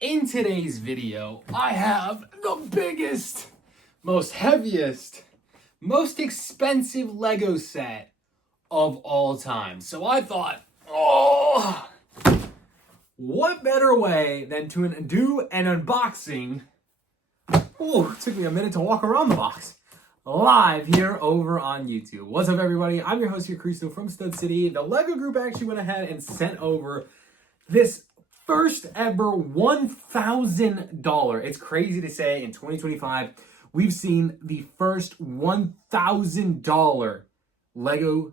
In today's video, I have the biggest, most heaviest, most expensive Lego set of all time. So I thought, what better way than to do an unboxing? Oh, it took me a minute to walk around the box. Live here over on YouTube. What's up, everybody? I'm your host here, Cristo from Stud City. The Lego group actually went ahead and sent over this first ever $1,000. It's crazy to say in 2025, we've seen the first $1,000 Lego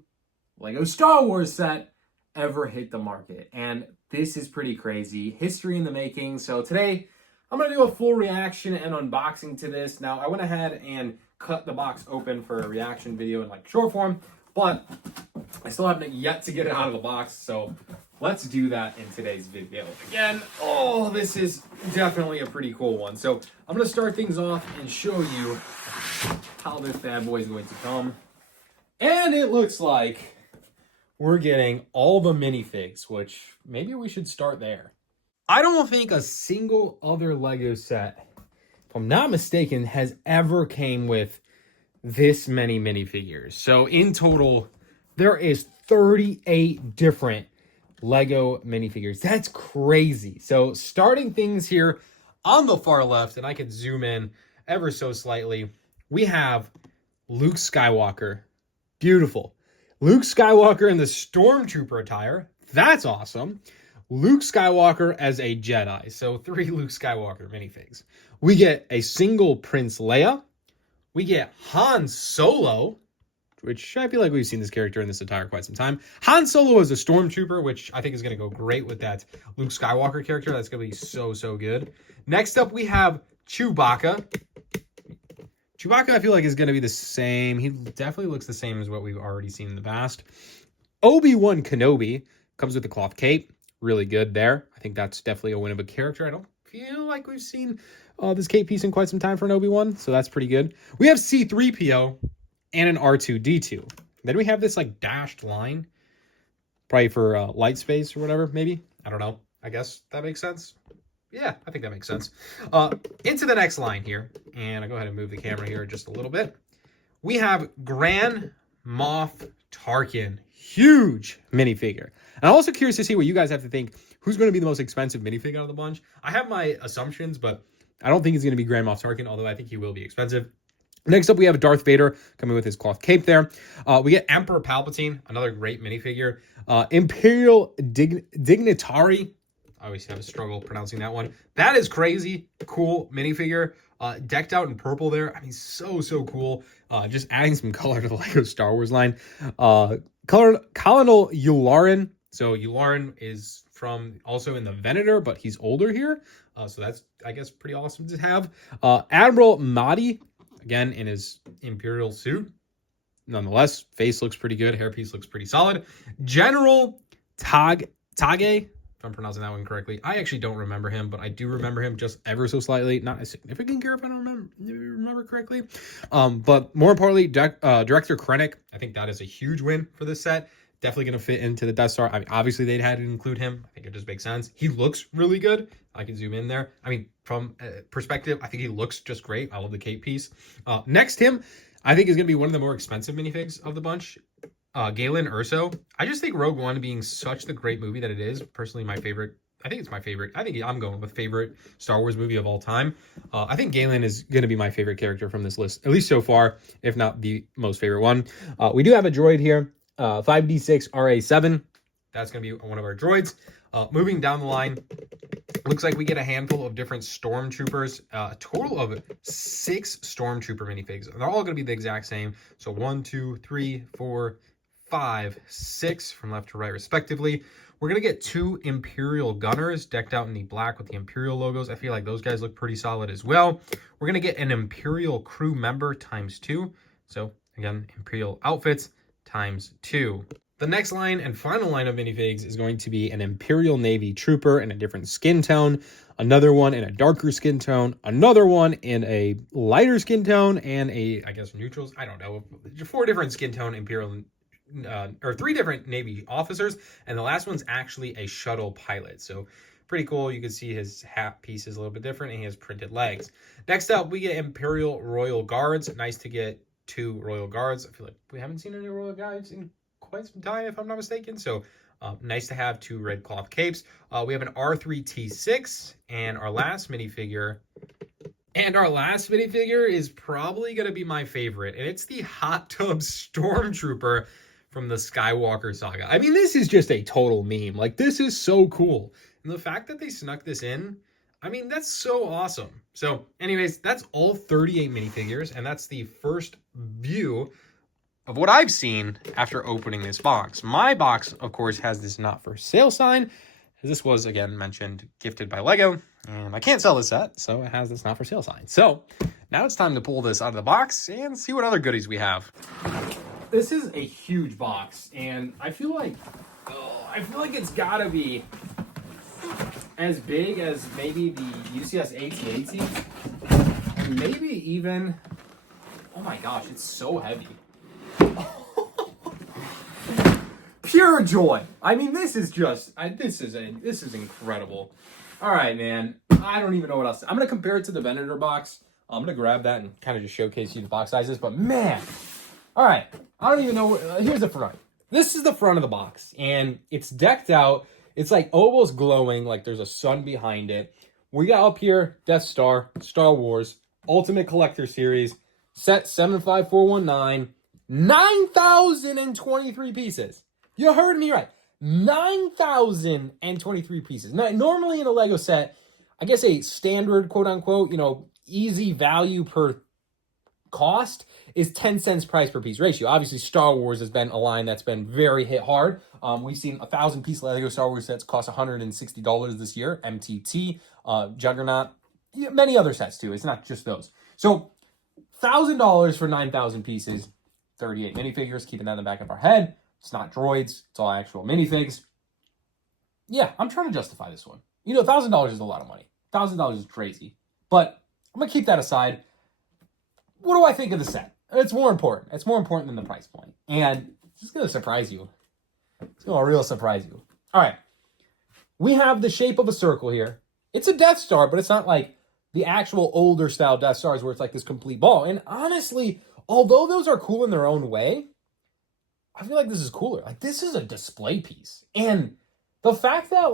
Star Wars set ever hit the market. And this is pretty crazy. History in the making. So today, I'm going to do a full reaction and unboxing to this. Now, I went ahead and cut the box open for a reaction video in like short form, but I still haven't yet to get it out of the box. So let's do that in today's video. Again, this is definitely a pretty cool one. So I'm going to start things off and show you how this bad boy is going to come. And it looks like we're getting all the minifigs, which maybe we should start there. I don't think a single other Lego set, if I'm not mistaken, has ever came with this many minifigures. So in total, there is 38 different Lego minifigures. That's crazy. So starting things here on the far left, and I can zoom in ever so slightly, we have Luke Skywalker. Beautiful. Luke Skywalker in the Stormtrooper attire. That's awesome. Luke Skywalker as a Jedi. So 3 Luke Skywalker minifigs. We get a single Prince Leia. We get Han Solo, which I feel like we've seen this character in this attire quite some time. Han Solo as a Stormtrooper, which I think is going to go great with that Luke Skywalker character. That's going to be so good. Next up, we have Chewbacca. Chewbacca, I feel like, is going to be the same. He definitely looks the same as what we've already seen in the past. Obi-Wan Kenobi comes with the cloth cape. Really good there. I think that's definitely a win of a character. I don't feel like we've seen this cape piece in quite some time for an Obi-Wan, so that's pretty good. We have C-3PO and an R2-D2. Then we have this like dashed line, probably for light space or whatever, maybe. I don't know. I guess that makes sense. Yeah, I think that makes sense. Into the next line here, and I'll go ahead and move the camera here just a little bit. We have Grand Moff Tarkin. Huge minifigure. And I'm also curious to see what you guys have to think. Who's going to be the most expensive minifigure out of the bunch? I have my assumptions, but I don't think he's going to be Grand Moff Tarkin, although I think he will be expensive. Next up, we have Darth Vader coming with his cloth cape there. We get Emperor Palpatine, another great minifigure. Imperial Dignitary. I always have a struggle pronouncing that one. That is crazy. Cool minifigure. Decked out in purple there. I mean, so cool. Just adding some color to the Lego Star Wars line. Colonel Yularen. So Yularen is from also in the Venator, but he's older here. So that's, I guess, pretty awesome to have. Admiral Mahdi, again, in his Imperial suit. Nonetheless, face looks pretty good. Hairpiece looks pretty solid. General Tage, if I'm pronouncing that one correctly. I actually don't remember him, but I do remember him just ever so slightly. Not a significant care if I don't remember correctly. But more importantly, Director Krennic, I think that is a huge win for this set. Definitely going to fit into the Death Star. I mean, obviously, they'd had to include him. I think it just makes sense. He looks really good. I can zoom in there. I mean, from perspective, I think he looks just great. I love the cape piece. Next, him, I think is going to be one of the more expensive minifigs of the bunch. Galen Erso. I just think Rogue One being such the great movie that it is, personally my favorite. I think it's my favorite. I think I'm going with favorite Star Wars movie of all time. I think Galen is going to be my favorite character from this list, at least so far, if not the most favorite one. We do have a droid here, 5D6 RA7. That's going to be one of our droids. Moving down the line, looks like we get a handful of different Stormtroopers, a total of 6 Stormtrooper minifigs. They're all going to be the exact same. So 1, 2, 3, 4, 5, 6 from left to right respectively. We're going to get 2 Imperial Gunners decked out in the black with the Imperial logos. I feel like those guys look pretty solid as well. We're going to get an Imperial crew member ×2. So again, Imperial outfits ×2. The next line and final line of minifigs is going to be an Imperial Navy trooper in a different skin tone, another one in a darker skin tone, another one in a lighter skin tone, and I guess neutrals. I don't know. 4 different skin tone Imperial or 3 different Navy officers, and the last one's actually a shuttle pilot. So Pretty cool. You can see his hat piece is a little bit different, and he has printed legs. Next up, we get Imperial Royal Guards. Nice to get 2 Royal Guards. I feel like we haven't seen any Royal Guards in quite some time, if I'm not mistaken. So nice to have 2 red cloth capes. We have an R3T6, and our last minifigure. And our last minifigure is probably going to be my favorite, and it's the Hot Tub Stormtrooper from the Skywalker saga. I mean, this is just a total meme. Like, this is so cool. And the fact that they snuck this in, I mean, that's so awesome. So, anyways, that's all 38 minifigures, and that's the first view of what I've seen after opening this box. My box, of course, has this not for sale sign. This was, again, mentioned, gifted by Lego, and I can't sell this set, so it has this not for sale sign. So now it's time to pull this out of the box and see what other goodies we have. This is a huge box, and I feel like it's gotta be as big as maybe the UCS AT-AT, and maybe even, oh my gosh, it's so heavy. Pure joy. I mean, this is incredible. All right, man. I don't even know what else. I'm gonna compare it to the Venator box. I'm gonna grab that and kind of just showcase you the box sizes. But man, all right. I don't even know. Here's the front. This is the front of the box, and it's decked out. It's like almost glowing, like there's a sun behind it. We got up here Death Star, Star Wars, Ultimate Collector Series, set 75419, 9,023 pieces. You heard me right. 9,023 pieces. Now, normally in a Lego set, I guess a standard, quote unquote, easy value per cost is 10 cents price per piece ratio. Obviously, Star Wars has been a line that's been very hit hard. We've seen 1,000-piece Lego Star Wars sets cost $160 this year. MTT, Juggernaut, many other sets too. It's not just those. So, $1,000 for 9,000 pieces, 38 minifigures, keeping that in the back of our head. It's not droids. It's all actual minifigs. Yeah, I'm trying to justify this one. $1,000 is a lot of money. $1,000 is crazy. But I'm going to keep that aside. What do I think of the set? It's more important. It's more important than the price point. And it's going to surprise you. It's going to real surprise you. All right. We have the shape of a circle here. It's a Death Star, but it's not like the actual older style Death Stars where it's like this complete ball. And honestly, although those are cool in their own way, I feel like this is cooler. Like, this is a display piece. And the fact that,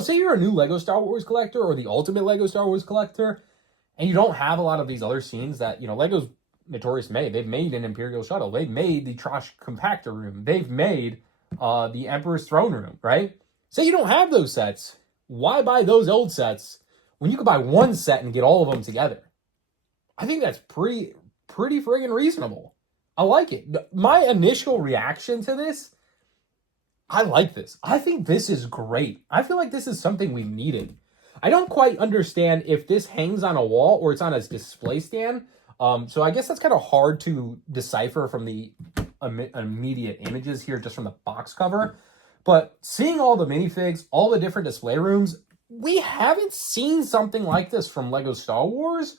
say you're a new Lego Star Wars collector or the ultimate Lego Star Wars collector, and you don't have a lot of these other scenes that, Lego's notorious made. They've made an Imperial Shuttle. They've made the Trash Compactor Room. They've made the Emperor's Throne Room, right? Say you don't have those sets. Why buy those old sets when you could buy one set and get all of them together? I think that's pretty friggin' reasonable. I like it. My initial reaction to this, I like this. I think this is great. I feel like this is something we needed. I don't quite understand if this hangs on a wall or it's on a display stand. So I guess that's kind of hard to decipher from the immediate images here, just from the box cover. But seeing all the minifigs, all the different display rooms, we haven't seen something like this from Lego Star Wars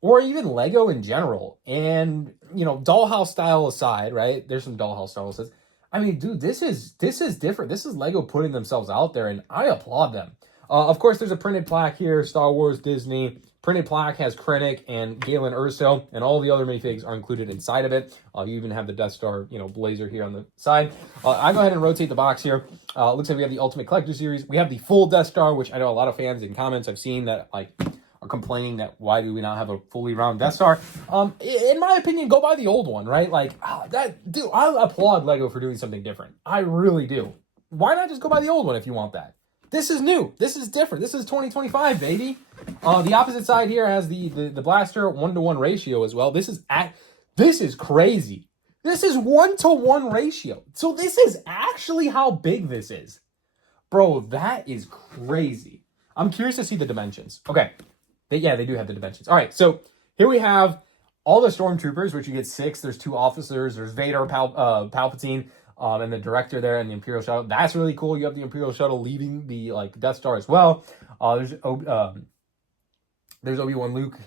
or even Lego in general. And, dollhouse style aside, right? There's some dollhouse style sets. I mean, dude, this is different. This is Lego putting themselves out there, and I applaud them. Of course, there's a printed plaque here, Star Wars, Disney. Printed plaque has Krennic and Galen Erso, and all the other minifigs are included inside of it. You even have the Death Star, blazer here on the side. I go ahead and rotate the box here. Looks like we have the Ultimate Collector Series. We have the full Death Star, which I know a lot of fans in comments I've seen that, are complaining that why do we not have a fully round Death Star? In my opinion, go buy the old one, right? Dude, I applaud Lego for doing something different. I really do. Why not just go buy the old one if you want that? This is new. This is different. This is 2025, baby. The opposite side here has the blaster 1-to-1 ratio as well. This is crazy. This is 1-to-1 ratio. So this is actually how big this is. Bro, that is crazy. I'm curious to see the dimensions. Okay. They do have the dimensions. All right, so here we have all the stormtroopers, which you get 6. There's 2 officers. There's Vader, Palpatine, and the director there, and the Imperial Shuttle. That's really cool. You have the Imperial Shuttle leaving the Death Star as well. There's Obi-Wan, Luke,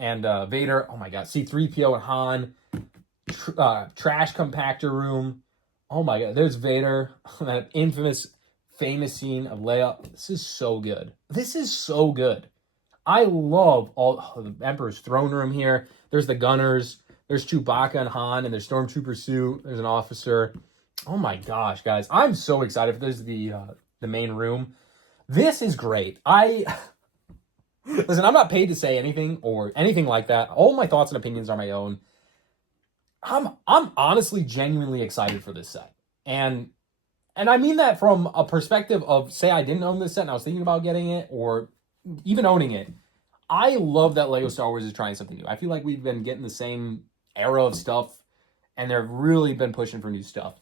and Vader. Oh my God, C-3PO and Han. Trash compactor room. Oh my God, there's Vader. That infamous famous scene of Leia. This is so good. This is so good. I love the Emperor's throne room here. There's the gunners. There's Chewbacca and Han, and there's Stormtrooper suit. There's an officer. Oh my gosh, guys. I'm so excited for this, the main room. This is great. Listen, I'm not paid to say anything or anything like that. All my thoughts and opinions are my own. I'm honestly genuinely excited for this set. And I mean that from a perspective of, say I didn't own this set and I was thinking about getting it, or even owning it. I love that LEGO Star Wars is trying something new. I feel like we've been getting the same era of stuff, and they've really been pushing for new stuff.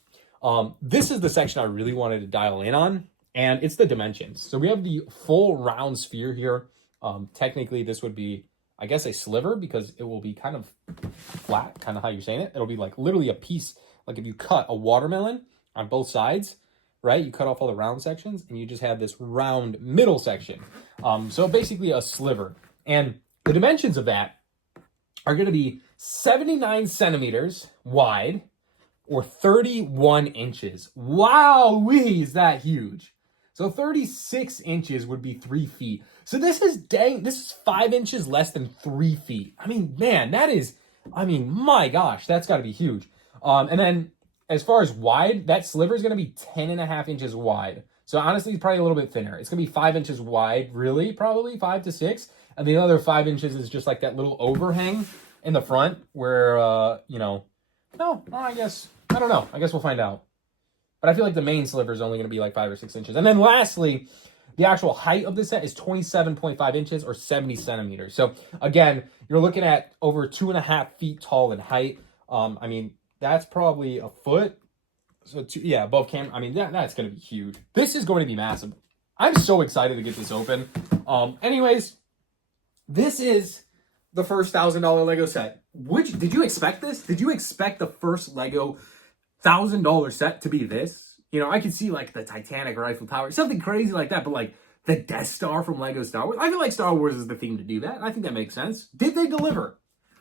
This is the section I really wanted to dial in on, and it's the dimensions. So we have the full round sphere here. Technically, this would be, I guess, a sliver, because it will be kind of flat, kind of how you're saying it. It'll be like literally a piece, like if you cut a watermelon on both sides, right? You cut off all the round sections, and you just have this round middle section. So basically a sliver. And the dimensions of that are going to be 79 centimeters wide, or 31 inches. Wow-wee, is that huge. So 36 inches would be 3 feet. So this is 5 inches less than 3 feet. I mean, man, my gosh, that's got to be huge. And then as far as wide, that sliver is going to be 10.5 inches wide. So honestly, it's probably a little bit thinner. It's going to be 5 inches wide, really, probably 5 to 6. And the other 5 inches is just like that little overhang in the front where, I don't know. I guess we'll find out. But I feel like the main sliver is only going to be like 5 or 6 inches. And then lastly, the actual height of this set is 27.5 inches or 70 centimeters. So again, you're looking at over 2.5 feet tall in height. That's probably a foot. So above camera. I mean, that's going to be huge. This is going to be massive. I'm so excited to get this open. Anyways, this is the first $1,000 Lego set. Did you expect this? Did you expect the first Lego $1,000 set to be this? I could see like the Titanic or Eiffel Tower, something crazy like that, but like the Death Star from Lego Star Wars. I feel like Star Wars is the theme to do that. I think that makes sense. Did they deliver?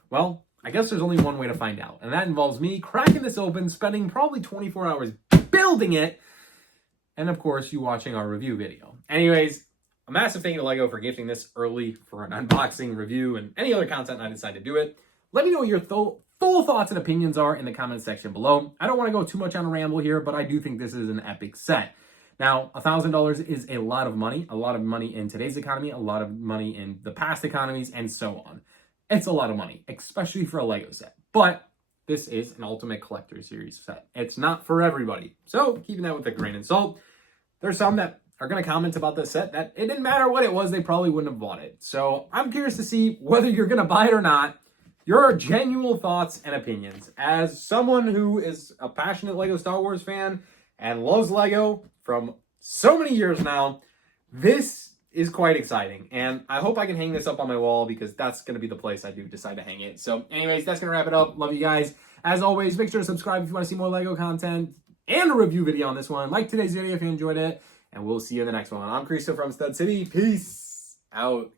Well, I guess there's only one way to find out, and that involves me cracking this open, spending probably 24 hours building it, and of course, you watching our review video. Anyways, a massive thank you to LEGO for gifting this early for an unboxing, review, and any other content I decide to do it. Let me know what your full thoughts and opinions are in the comments section below. I don't want to go too much on a ramble here, but I do think this is an epic set. Now, $1,000 is a lot of money in today's economy, a lot of money in the past economies, and so on. It's a lot of money, especially for a Lego set. But this is an Ultimate Collector Series set. It's not for everybody. So, keeping that with a grain of salt, there's some that are going to comment about this set that it didn't matter what it was, they probably wouldn't have bought it. So, I'm curious to see whether you're going to buy it or not. Your genuine thoughts and opinions. As someone who is a passionate Lego Star Wars fan and loves Lego from so many years now, this is quite exciting. And I hope I can hang this up on my wall, because that's going to be the place I do decide to hang it. So anyways, that's going to wrap it up. Love you guys. As always, make sure to subscribe if you want to see more Lego content and a review video on this one. Like today's video if you enjoyed it. And we'll see you in the next one. I'm Cristo from Stud City. Peace out.